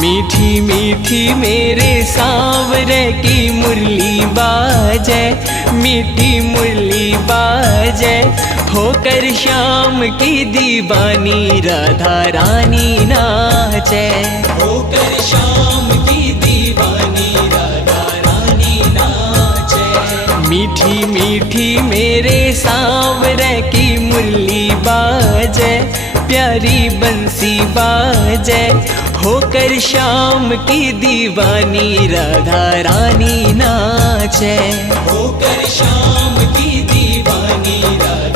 मीठी मीठी मेरे सांवरे की मुरली बाजे, मीठी मुरली बाजे, होकर श्याम की दीवानी राधा रानी नाचे, होकर श्याम की दीवानी राधा रानी नाचे। मीठी मीठी मेरे सांवरे की मुरली बाजे, प्यारी बंसी बाजे, होकर श्याम की दीवानी राधा रानी नाचे, होकर श्याम की दीवानी राधा